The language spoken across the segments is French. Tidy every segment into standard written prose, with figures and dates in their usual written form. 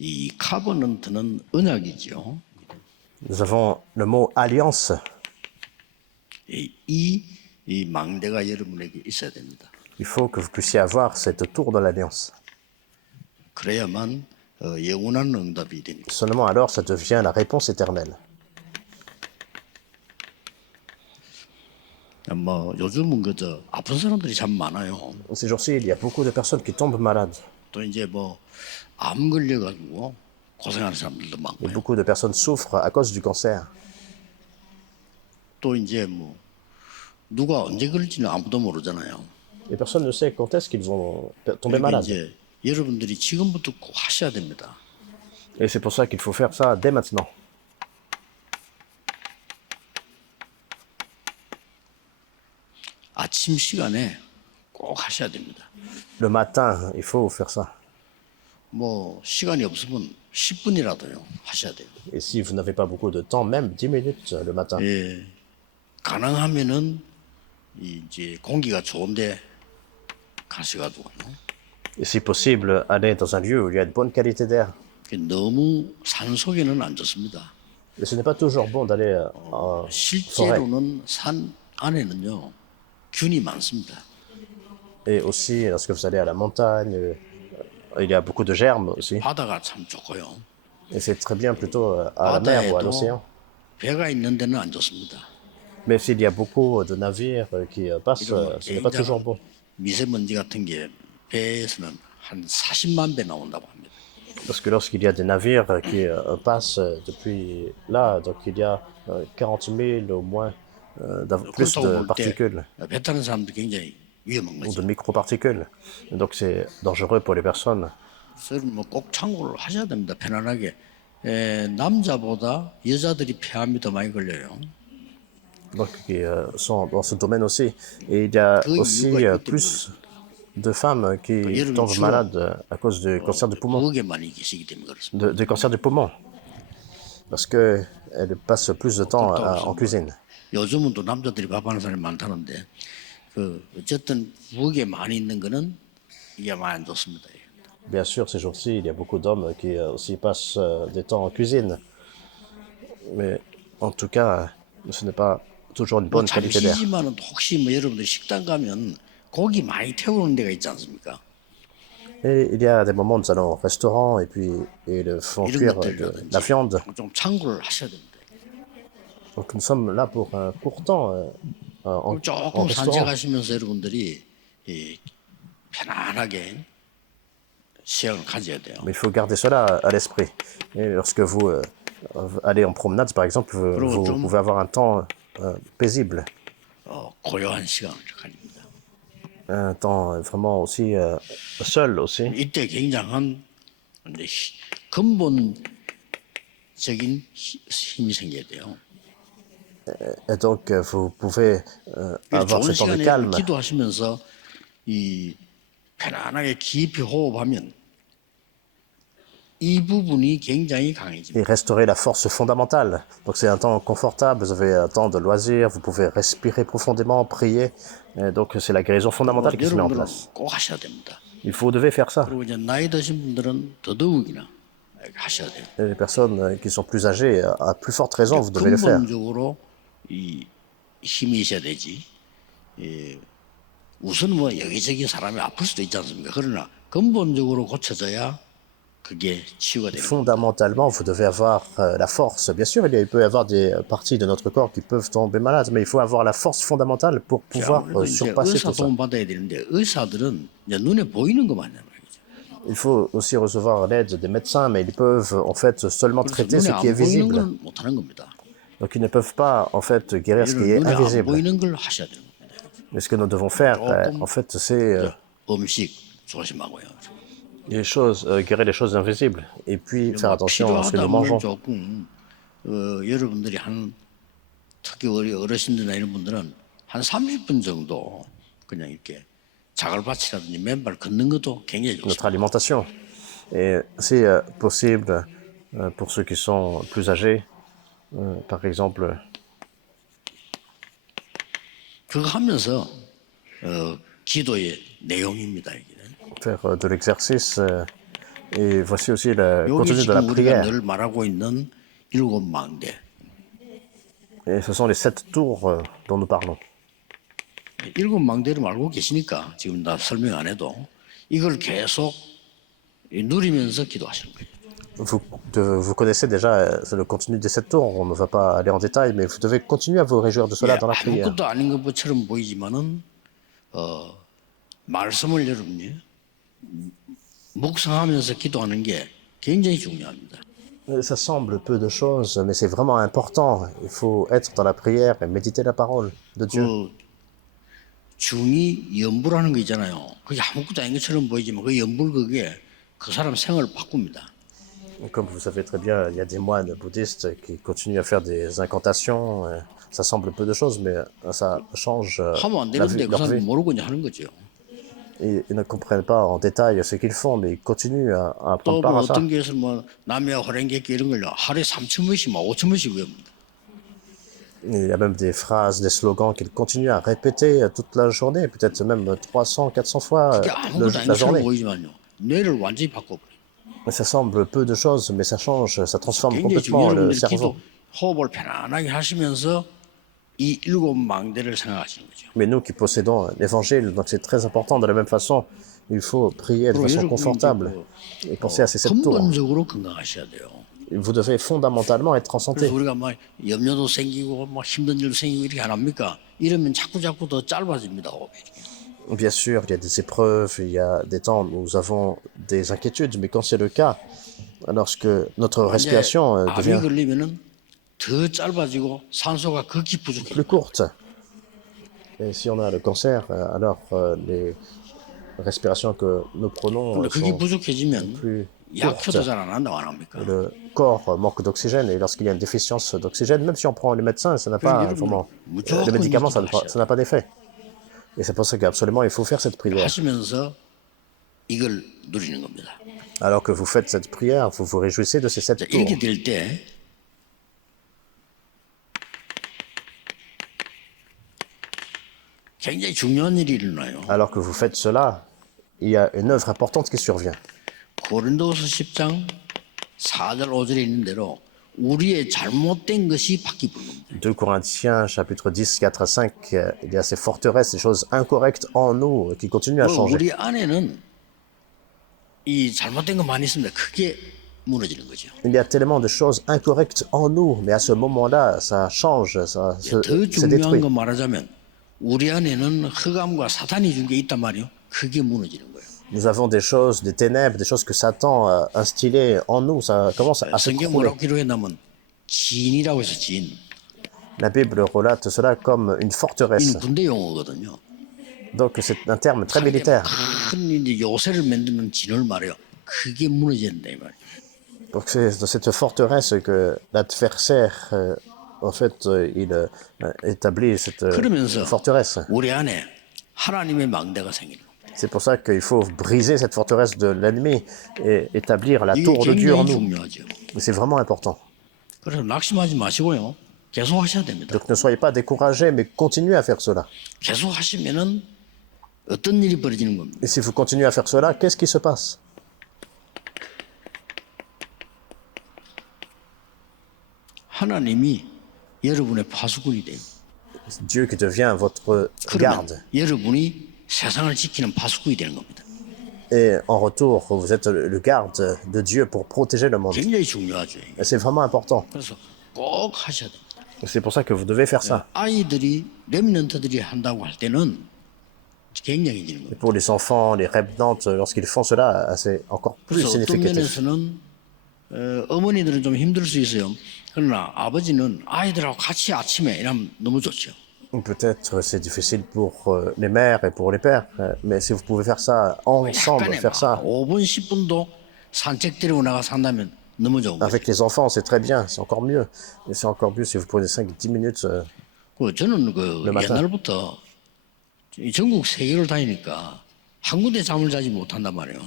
이 카버넌트는 언약이죠. Nous avons le mot alliance. 이 망대가 여러분에게 있어야 됩니다. Il faut que vous puissiez avoir cette tour de l'alliance. 그래야만 영원한 응답이 됩니다. Seulement alors, ça devient la réponse éternelle. 뭐 요즘은 그저 아픈 사람들이 참 많아요. Ces jours-ci, il y a beaucoup de personnes qui tombent malades. 또 이제 뭐 암 걸려가지고 고생하는 사람들도 Et 많고요. beaucoup de personnes souffrent à cause du cancer. 또 이제 뭐 누가 언제 걸릴지는 아무도 모르잖아요. Et personne ne sait quand est-ce qu'ils vont tomber 그러니까 malades. 이제 여러분들이 지금부터 꼭 하셔야 됩니다. Et c'est pour ça qu'il faut faire ça dès maintenant. 아침 시간에 꼭 하셔야 됩니다. Le matin, il faut faire ça. 뭐 시간이 없으면 10분이라도요 하셔야 돼요. Et si vous n'avez pas beaucoup de temps, même 10 minutes le matin. 예, 가능하면은 이제 공기가 좋은데 가셔가지고요. Et si possible, aller dans un lieu où il y a une bonne qualité d'air. 너무 산 속에는 안 좋습니다. Et ce n'est pas toujours bon d'aller en forêt. 실제로는 산 안에는요 균이 많습니다. Et aussi, lorsque vous allez à la montagne, il y a beaucoup de germes aussi. 바다가 참 좋고요. Et c'est très bien plutôt à la mer ou à l'océan. 배가 있는 데는 안 좋습니다. Mais s'il y a beaucoup de navires qui passent, ce n'est pas toujours bon. 미세먼지 같은 게 배에서는 한 40만 배 나온다고 합니다. Parce que lorsqu'il y a des navires qui passent depuis là, donc il y a 40 000 au moins plus de particules 배 타는 사람도 굉장히 위험한 ou 거죠. de microparticules. Et donc c'est dangereux pour les personnes. 그래서 뭐꼭 참고를 하셔야 됩니다. 편안하게. 남자보다 여자들이 폐암이 더 많이 걸려요. Donc qui sont dans ce domaine aussi. Et il y a aussi plus de femmes qui tombent malades à cause du cancer du poumon. 부엌에 많이 계시기 때문에 그렇습니다. Du cancer du poumon. Parce qu'elles passent plus de temps en cuisine. 요즘은 또 남자들이 밥하는 사람이 많다는데 어쨌든 부엌에 많이 있는 거는 이게 많이 안 좋습니다. Bien sûr, ces jours-ci, il y a beaucoup d'hommes qui aussi passent des temps en cuisine. Mais en tout cas, ce n'est pas toujours une bonne qualité d'air. 잠시지만은 혹시 뭐 여러분들 식당 가면 고기 많이 태우는 데가 있지 않습니까? Et il y a des moments où nous allons au restaurant et puis ils font cuire de la viande. 좀 참고를 하셔야 됩니다. Donc nous sommes là pour un court temps en 조금 restaurant. 산책하시면서 여러분들이 편안하게 시간을 가져야 돼요. Mais il faut garder cela à l'esprit. Et lorsque vous allez en promenade, par exemple, vous pouvez avoir un temps paisible. 고요한 시간을 가집니다. Un temps vraiment aussi seul aussi. 이때 굉장한 근본적인 힘이 생겨야 돼요. Et donc vous pouvez avoir ce 좋은 temps de 시간에 calme. 기도하시면서 이 편안하게 깊이 호흡하면 이 부분이 굉장히 강해집니다. Et restaurer la force fondamentale. Donc c'est un temps confortable, vous avez un temps de loisir, vous pouvez respirer profondément, prier. Et donc c'est la guérison fondamentale qui se met en 여러분들은 place. 꼭 하셔야 됩니다. Vous devez faire ça. 그리고 이제 나이 드신 분들은 더더욱이나 하셔야 돼요. Et les personnes qui sont plus âgées, à plus forte raison, vous devez le faire. 근본적으로 이 힘이 있어야 되지. 우선 뭐 여기저기 사람이 아플 수도 있지 않습니까? 그러나 근본적으로 고쳐져야 그게 치유가 되는 거예요. Fondamentalement, vous devez avoir la force. Bien sûr, il peut y avoir des parties de notre corps qui peuvent tomber malades, mais il faut avoir la force fondamentale pour pouvoir 아무래도 이제 surpasser 의사 tout ça. 도움 받아야 되는데 의사들은 이제 눈에 보이는 것만 하는 말이죠. Il faut aussi recevoir l'aide des médecins, mais ils peuvent en fait seulement 그래서 traiter 눈에 ce qui est 안 보이는 visible. 건 못하는 겁니다. Donc ils ne peuvent pas en fait guérir ce qui 이런 est 눈에 안 invisible. 보이는 걸 하셔야 되는 겁니다. Mais ce que nous devons faire, en fait, c'est 음식 조심하고요. les choses, guérir les choses invisibles. Et puis faire attention à ce que nous 필요하다면 mangeons. 조금 여러분들이 특히 우리 어르신들이나 이런 분들은 한 30분 정도 그냥 이렇게 자갈밭이라든지 맨발 걷는 것도 굉장히 Notre 좋습니다. alimentation. Et c'est possible pour ceux qui sont plus âgés, par exemple, 그거 하면서 기도의 내용입니다. 이게. faire de l'exercice Et voici aussi le 여기 contenu de la 지금 우리가 prière. 늘 말하고 있는 일곱 망대. Et ce sont les 7 tours dont nous parlons. 일곱 망대를 알고 계시니까 지금 나 설명 안 해도 이걸 계속 누리면서 기도하시는 거예요. Vous connaissez déjà le contenu des 7 tours, on ne va pas aller en détail, mais vous devez continuer à vous réjouir de cela dans la prière. 아무것도 아닌 것처럼 보이지만은 말씀을 여러분이 묵상하면서 기도하는 게 굉장히 중요합니다. Ça semble peu de choses, mais c'est vraiment important. Il faut être dans la prière et méditer la parole de Dieu. 그 중이 연불하는 거 있잖아요. 그게 아무것도 아닌 것처럼 보이지만 그 연불 그게 그 사람 생활을 바꿉니다. Comme vous savez très bien, il y a des moines bouddhistes qui continuent à faire des incantations. Ça semble peu de choses, mais ça change 하면 안 la 되는데 vie, 그 leur 사람이 vie. 모르고 그냥 하는 거죠. Ils ne comprennent pas en détail ce qu'ils font, mais ils continuent à prendre 또 part 뭐 à ça. 어떤 교회에서 뭐 남이야 호랭개끼 이런 걸요 하루에 3,000번씩 막 5,000번씩 외웁니다. Il y a même des phrases, des slogans qu'ils continuent à répéter toute la journée, peut-être même 300, 400 fois 그게 아무것도 아닌 la 것처럼 journée. 보이지만요. 뇌를 완전히 바꿔버려요. Ça semble peu de choses, mais ça change, ça transforme 굉장히 complètement le 여러분들이 cerveau. 기도 호흡을 편안하게 하시면서 이 일곱 망대를 생각하시는 거죠. Mais nous qui possédons l'évangile, donc c'est très important. De la même façon, il faut prier de 그리고 façon 여러분이 confortable et penser à ces 7 tours. 근본적으로 건강하셔야 돼요. Vous devez fondamentalement être en santé. 그래서 우리가 막 염려도 생기고 막 힘든 일도 생기고 이렇게 안 합니까? 이러면 자꾸 더 짧아집니다. 호흡이. Bien sûr, il y a des épreuves, il y a des temps où nous avons des inquiétudes, mais quand c'est le cas, lorsque notre respiration 암이 devient 걸리면은 더 짧아지고 산소가 극히 부족해요. plus courte, et si on a le cancer, alors les respirations que nous prenons 근데 그게 sont 부족해지면 plus 약효도 courtes. 잘 안 한다고 안 합니까? Le corps manque d'oxygène, et lorsqu'il y a une déficience d'oxygène, même si on prend les médecins, ça n'a pas vraiment, les médicaments, ça n'a pas d'effet. Et c'est pour ça qu'absolument, il faut faire cette prière. 하시면서 이걸 누리는 겁니다. Alors que vous faites cette prière, vous vous réjouissez de ces 7 자, tours. 이렇게 될 때 굉장히 중요한 일이 일어나요. Alors que vous faites cela, il y a une œuvre importante qui survient. 고린도서 10장 4절 5절에 있는 대로 우리의 잘못된 것이 바뀌는 겁니다. 2 Corinthiens, chapitre 10, 4 à 5, il y a ces forteresses, ces choses incorrectes en nous qui continuent à changer. 우리 안에는 이 잘못된 거 많이 있습니다. 크게 무너지는 거죠. Il y a tellement de choses incorrectes en nous, mais à ce moment-là, ça change, ça 더 se 중요한 détruit. 거 말하자면 우리 안에는 흑암과 사탄이 준 게 있단 말이에요. 그게 무너지는 거예요. Nous avons des choses, des ténèbres, des choses que Satan a instillées en nous, ça commence à 성경 s'écrouler. 뭐라고 기록했냐면 진이라고 해서 진. La Bible relate cela comme une forteresse. 이는 군대 용어거든요. Donc c'est un terme très militaire. 큰 이제 요새를 만드는 진을 말해요. 그게 무너진다 이 말이에요. Donc c'est dans cette forteresse que l'adversaire, en fait, il établit cette 그러면서 forteresse. 우리 안에 하나님의 망대가 생기는 겁니다. C'est pour ça qu'il faut briser cette forteresse de l'ennemi et établir la 이게 tour de Dieu en 굉장히 nous. 중요하죠. C'est vraiment important. 그래서 낙심하지 마시고요. 계속 하셔야 됩니다. Donc ne soyez pas découragés, mais continuez à faire cela. 계속 하시면은 어떤 일이 벌어지는 겁니다. Et si vous continuez à faire cela, qu'est-ce qui se passe? 하나님이 여러분의 파수꾼이 돼요. Dieu qui devient votre 그러면 garde. 여러분이 세상을 지키는 파수꾼이 되는 겁니다. Et en retour, vous êtes le garde de Dieu pour protéger le monde. 굉장히 중요하죠. Et c'est vraiment important. 그래서 꼭 하셔야 됩니다. C'est pour ça que vous devez faire ça. 아이들이 렘넌트들이 한다고 할 때는 굉장해지는 Et 겁니다. pour les enfants, les rêves lorsqu'ils font cela, c'est encore plus 그래서 어떤 significatif. 면에서는 어머니들은 좀 힘들 수 있어요. 그러나 아버지는 아이들하고 같이 아침에 이러면 너무 좋죠. Peut-être c'est difficile pour les mères et pour les pères, mais si vous pouvez faire ça ensemble, 약간의 faire ça 5분 10분도 산책 데리고 나가서 한다면 너무 좋은 거죠. avec les enfants, c'est très bien, c'est encore mieux. Et c'est encore mieux si vous prenez 5-10 minutes. 저는 그 맞아. 옛날부터 이 전국 세계를 다니니까 한 군데 잠을 자지 못한단 말이에요.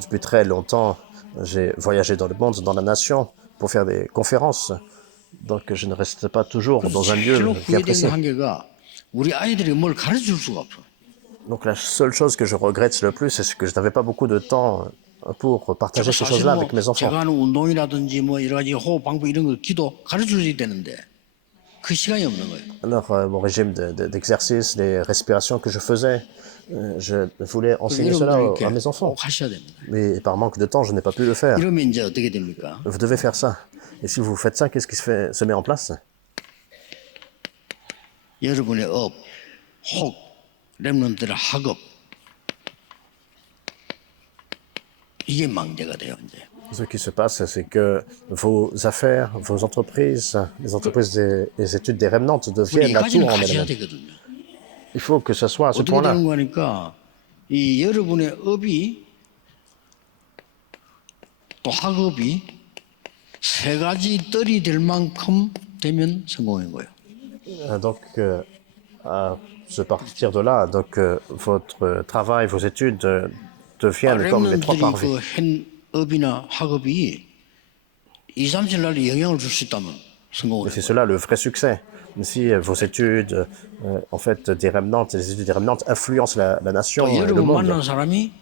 Depuis très longtemps, j'ai voyagé dans le monde, dans la nation, pour faire des conférences. Donc je ne reste pas toujours dans un lieu 제일로 qui est 후회되는 apprécié. 한계가 우리 아이들이 뭘 가르쳐 줄 수가 없어. Donc la seule chose que je regrette le plus, c'est que je n'avais pas beaucoup de temps pour partager ces 사실 choses-là 뭐 avec mes enfants. 제가 하는 운동이라든지 뭐 여러 가지 호흡 방법 이런 거 기도 가르쳐줘야 되는데 그 시간이 없는 거예요. Alors, mon régime d'exercice, les respirations que je faisais, je voulais 그래서 enseigner 여러분들 cela 이렇게 à mes enfants. 꼭 하셔야 됩니다. Mais par manque de temps, je n'ai pas pu le faire. 이러면 이제 어떻게 됩니까? Vous devez faire ça. Et si vous faites ça, qu'est-ce qui se met en place? 여러분의 업, 혹, 렘넌트의 학업 이게 망대가 돼요 이제. Ce qui se passe, c'est que vos affaires, vos entreprises, les entreprises des études des remnantes deviennent la tour 우리까지는 en 가셔야 elles-mêmes. 되거든요. Il faut que ce soit à ce 어떻게 point-là. 되는 거니까 이 여러분의 업이 또 학업이 세 가지 뜰이 될 만큼 되면 성공인 거예요. Donc, à partir de là, donc, votre travail, vos études deviennent comme les trois 렘넌트들이 parvis. 그한 업이나 학업이 2, 3, 7 날에 영향을 줄 수 있다면 Et 성공을 c'est 해요. cela le vrai succès. Si vos études, en fait, des remnantes, les études des remnantes influencent la nation et le 여러분 monde, 만난 사람이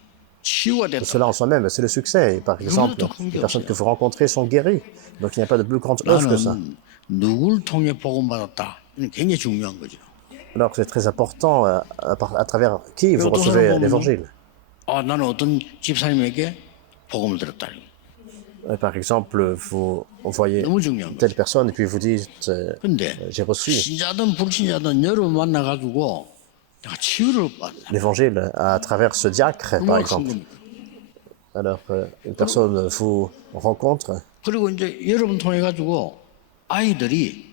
치유가 됐다. cela en soi-même, c'est le succès. Et par exemple, les personnes que vous rencontrez sont guéries. Donc, il n'y a pas de plus grande œuvre que ça. 나는 누굴 통해 복음 받았다. 이건 굉장히 중요한 거죠. Alors, c'est très important à travers qui vous 어떤 recevez 사람 보면 l'évangile. 아, 나는 어떤 집사님에게 복음을 들었다. Par exemple, vous voyez 너무 중요한 telle 거죠. personne et puis vous dites 근데 j'ai reçu 신자든 불신자든 여러분 만나가지고 내가 치유를 받아. l'évangile à travers ce diacre, par 얼마나 큰 exemple. 겁니까? Alors, une personne vous rencontre 그리고 이제 여러분 통해 가지고 아이들이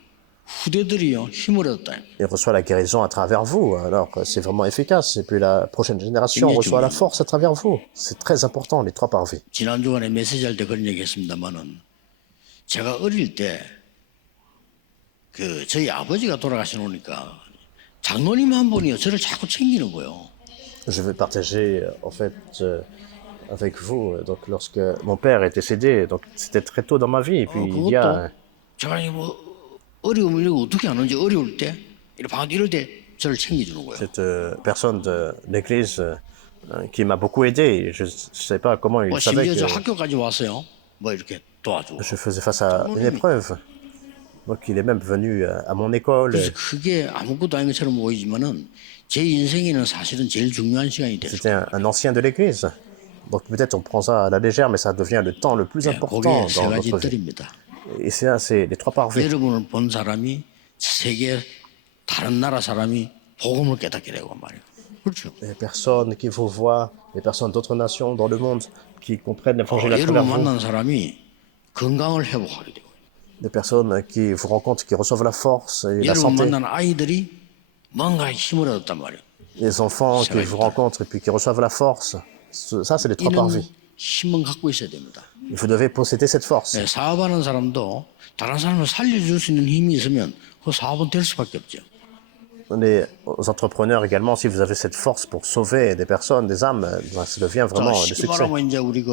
후대들이요 힘을 얻었다. et reçoit la guérison à travers vous. Alors, c'est vraiment efficace. Et puis la prochaine génération reçoit la force à travers vous. C'est très important, les trois parvis. 지난 주간에 메시지 할 때 그런 얘기했습니다만은 제가 어릴 때 그 저희 아버지가 돌아가시니까 장로님 한 분이요 저를 자꾸 챙기는 거예요. Je vais partager, en fait, avec vous. Donc, lorsque mon père est décédé, donc c'était très tôt dans ma vie. Et puis, il y 그것도 a 제가 뭐 어려움을 이거 어떻게 하는지 어려울 때 이럴 때 저를 챙겨주는 거예요. cette personne de l'église qui m'a beaucoup aidé. Je ne sais pas comment il 뭐 savait 심지어 저 que 학교까지 왔어요. 뭐 이렇게 도와주고. je faisais face à une épreuve. Donc, il est même venu à mon école. 그래서 그게 아무것도 아닌 것처럼 보이지만은 제 인생에는 사실은 제일 중요한 시간이 됐어요. C'était un ancien de l'église. Donc, peut-être on prend ça à la légère, mais ça devient le temps le plus important 그게 세 dans 가지 notre vie. 뜰입니다. Et ça, c'est les trois parvis. 여러분을 본 사람이 세계 다른 나라 사람이 복음을 깨닫게 되고 말이에요. 그렇죠. Les personnes qui vous voient, les personnes d'autres nations dans le monde qui comprennent l'évangile à travers 여러분 vous. 만난 사람이 건강을 회복하게 되고 Des personnes qui vous rencontrent, qui reçoivent la force et la 여러분 santé. 만난 아이들이 뭔가 힘을 얻었단 말이에요. Les enfants qui vous rencontrent et puis qui reçoivent la force. Ça, c'est les trois 이런 parvis. 힘은 갖고 있어야 됩니다. Vous devez posséder cette force. 네, 사업하는 사람도 다른 사람을 살려줄 수 있는 힘이 있으면 그 사업은 될 수밖에 없죠. Les entrepreneurs également, si vous avez cette force pour sauver des personnes, des âmes, ça devient 자, vraiment le 쉽게 succès. 말하면 이제 우리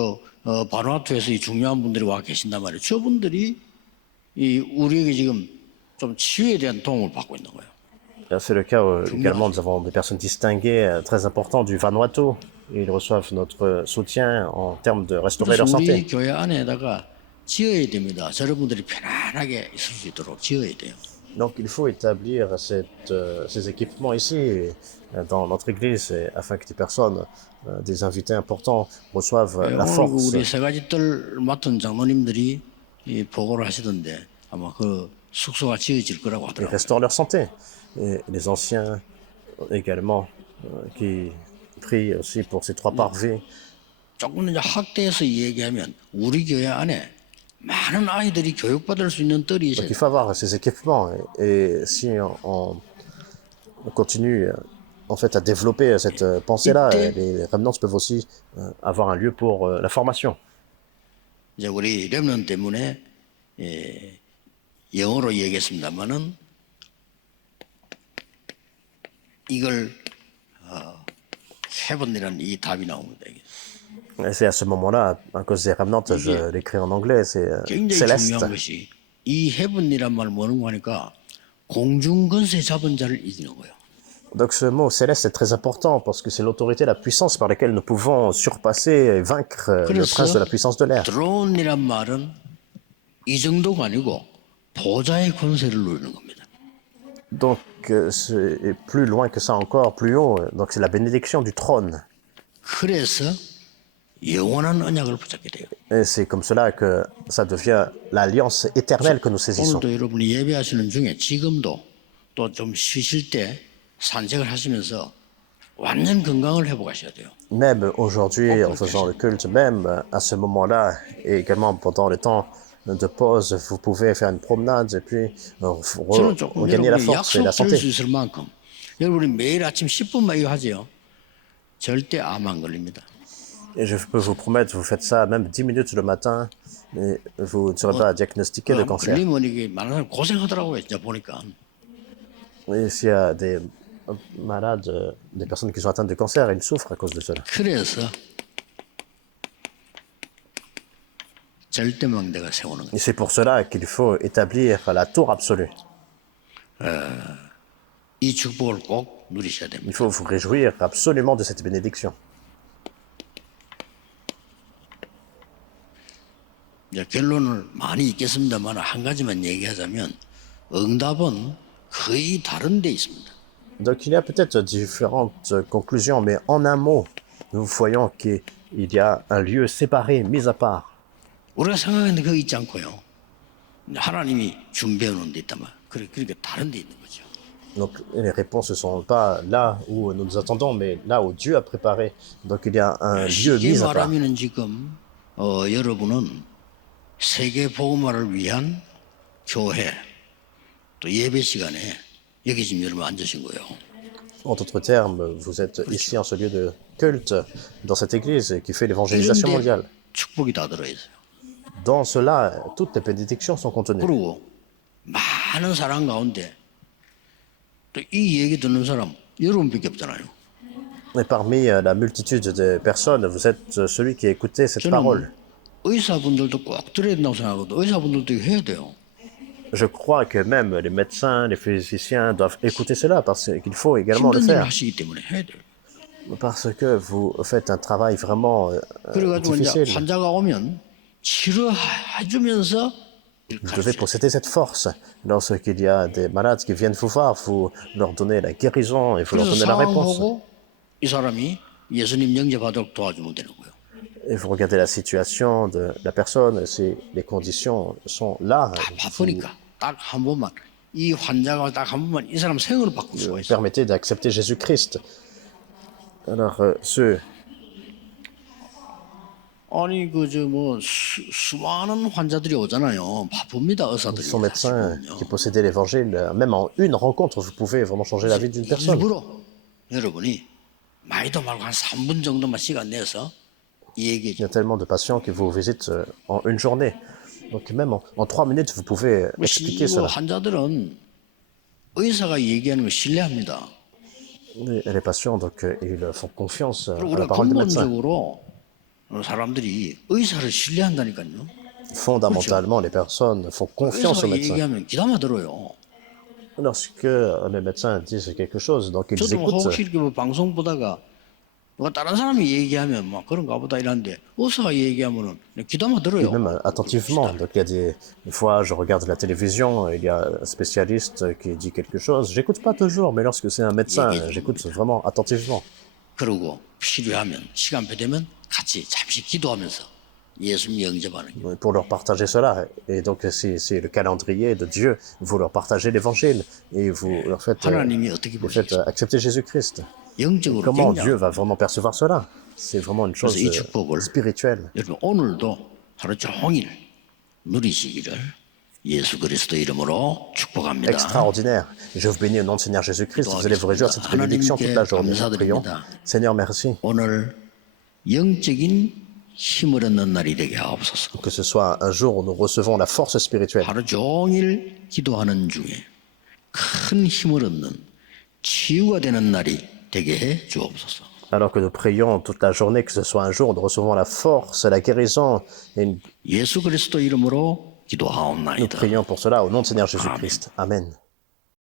바누아투에서 이 중요한 분들이 와 계신단 말이에요. 저분들이 이 우리에게 지금 좀 치유에 대한 도움을 받고 있는 거예요. C'est le cas également, nous avons des personnes distinguées, très importantes du Vanuatu. Ils reçoivent notre soutien en termes de restaurer leur 그래서 우리 santé. 교회 안에다가 지어야 됩니다. 여러분들이 편안하게 있을 수 있도록 지어야 돼요. Donc il faut établir ces équipements ici, dans notre église, afin que des personnes, des invités importants, reçoivent la 오늘 force. 우리 세 가지 뜰 맡은 장로님들이 이 보고를 하시던데 아마 그 숙소가 지어질 거라고 Ils 하더라고요. restaurent leur santé. Et les anciens également, qui prient aussi pour ces trois parvis. 조금 이제 확대해서 얘기하면 우리 교회 안에 많은 아이들이 교육받을 수 있는 뜰이 있어요. Donc il faut avoir ces équipements. Et si on continue en fait à développer cette pensée-là, les remnants peuvent aussi avoir un lieu pour la formation. 이제 우리 렘넌 때문에 영어로 얘기했습니다만은 이걸 헤븐이라는 이 답이 나옵니다. 이게. Et c'est à ce moment-là, à cause des remnants, je l'écris en anglais, c'est 굉장히 céleste. 중요한 것이 이 헤븐이란 말 뭐는 거 하니까 공중 권세 잡은 자를 이기는 거예요. Donc ce mot céleste est très important parce que c'est l'autorité, la puissance par laquelle nous pouvons surpasser et vaincre le 그래서 prince de la puissance de l'air. 드론이란 말은 이 정도가 아니고 보좌의 권세를 누리는 겁니다. Donc c'est plus loin que ça encore, plus haut. Donc c'est la bénédiction du trône. 그래서 영원한 언약을 붙잡게 돼요. Et c'est comme cela que ça devient l'alliance éternelle que nous saisissons. 오늘도 여러분이 예배하시는 중에 지금도 또 좀 쉬실 때 산책을 하시면서 완전 건강을 회복하셔야 돼요. Même aujourd'hui, en faisant le culte, même à ce moment-là, et également pendant le temps de pause, vous pouvez faire une promenade et puis 저는 조금 regagner la 여러분이 force et la 약속드릴 santé. 수 있을 만큼 여러분이 매일 아침 10분만 이거 하세요. 절대 암 안 걸립니다. Et je peux vous promettre, vous faites ça même 10 minutes le matin, et vous ne serez pas diagnostiqué de 암 cancer. 걸리면 이게 많은 사람 고생하더라고요. 진짜 보니까. Et s'il y a des malades, des personnes qui sont atteintes de cancer, ils souffrent à cause de cela. 그래서 절대망대가 세우는 거예요. Et c'est pour cela qu'il faut établir la tour absolue. 이 축복을 꼭 누리셔야 됩니다. Il faut vous réjouir absolument de cette bénédiction. 이제 결론을 많이 있겠습니다만 한 가지만 얘기하자면 응답은 거의 다른 데 있습니다. Donc il y a peut-être différentes conclusions, mais en un mot, nous voyons qu'il y a un lieu séparé, mis à part. 우리가 생각하는 데 거기 있지 않고요. 하나님이 준비해 놓은 데 있단 말이에요. 그러니까 다른 데 있는 거죠. Donc les réponses ne sont pas là où nous nous attendons, mais là où Dieu a préparé. Donc il y a un lieu 쉽게 mis à part. 말하면 지금 여러분은 세계 복음화를 위한 교회 또 예배 시간에 여기 지금 여러분 앉으신 거예요. En d'autres termes, vous êtes ici en ce lieu de culte, dans cette église qui fait l'évangélisation 이런데 mondiale. 축복이 다 들어있어요. Dans cela, toutes les bénédictions sont contenues. 그리고 많은 사람 가운데 또 이 얘기 듣는 사람 여러분밖에 없잖아요. Et parmi la multitude de personnes, vous êtes celui qui a écouté cette parole. 저는 의사분들도 꼭 들어야 된다고 생각하거든요. 의사분들도 이거 해야 돼요. Je crois que même les médecins, les physiciens doivent écouter cela parce qu'il faut également le 힘든 일을 faire. 하시기 때문에 해야 돼요. Parce que vous faites un travail vraiment 그래가지고 이제 difficile. 환자가 오면 치료해주면서 Vous devez posséder cette force. Lorsqu'il y a des malades qui viennent vous voir, vous leur donnez la guérison et vous leur 그래서 donnez la 상황 réponse. 보고 이 사람이 예수님 영접하도록 도와주면 되는 거예요. Et vous regardez la situation de la personne, si les conditions sont là, 다 vous 바쁘니까 딱 한 번만 이 환자가 딱 한 번만 이 사람 생을 바꿀 수가 있어요. permettez d'accepter Jésus-Christ. Alors, ceux 아니 그저뭐 수많은 환자들이 오잖아요. 바쁩니다 qui 의사들이. sont médecins, 사실은요. qui possédaient l'évangile, même en une rencontre, vous pouvez vraiment changer la vie d'une personne. 일부러 여러분이 많이도 말고 한 3분 정도만 시간 내서 이 얘기 Il y a tellement de patients qui vous visitent en une journée. Donc même en 3 minutes, vous pouvez expliquer cela. 환자들은 의사가 얘기하는 걸 신뢰합니다. Et les patients, donc, ils font confiance à 그리고 la 우리가 parole du médecin. 근본적으로 사람들이 의사를 신뢰한다니까요. Fondamentalement, les personnes font confiance aux 의사가 médecins. 얘기하면 귀담아 들어요. Lorsque les médecins disent quelque chose, donc ils 저도 뭐 écoutent. 혹시 이렇게 뭐 방송 보다가 누가 다른 사람이 얘기하면 막 그런가 보다 이러는데 의사가 얘기하면은 그냥 귀담아 들어요. Même attentivement. Donc il y a des fois, je regarde la télévision, il y a un spécialiste qui dit quelque chose. J'écoute pas toujours, mais lorsque c'est un médecin, j'écoute vraiment attentivement. 그리고 필요하면 시간표 되면 같이 잠시 기도하면서 예수님 영접하는 게. Pour leur partager cela. Et donc c'est le calendrier de Dieu. Vous leur partagez l'évangile et vous leur faites, 하나님이 어떻게 vous faites 보시겠어요? accepter Jésus-Christ. 영적으로 Comment 굉장히 Dieu va vraiment percevoir cela? C'est vraiment une chose 그래서 이 축복을 spirituelle. 여러분 오늘도 하루 종일 누리시기를 예수 그리스도 이름으로 축복합니다. Extraordinaire. Je vous bénis au nom du Seigneur Jésus-Christ. Vous allez vous réjouir de cette bénédiction toute la journée. Nous prions. Seigneur, merci. 오늘 영적인 힘을 얻는 날이 되게 하옵소서. Que ce soit un jour où nous recevons la force spirituelle. 하루 종일 기도하는 중에 큰 힘을 얻는 치유가 되는 날이 되게 해 주옵소서. Alors que nous prions toute la journée, que ce soit un jour où nous recevons la force, la guérison. Et 예수 그리스도 이름으로 nous 기도하옵나이다. prions pour cela au nom du Seigneur Jésus-Christ. Amen.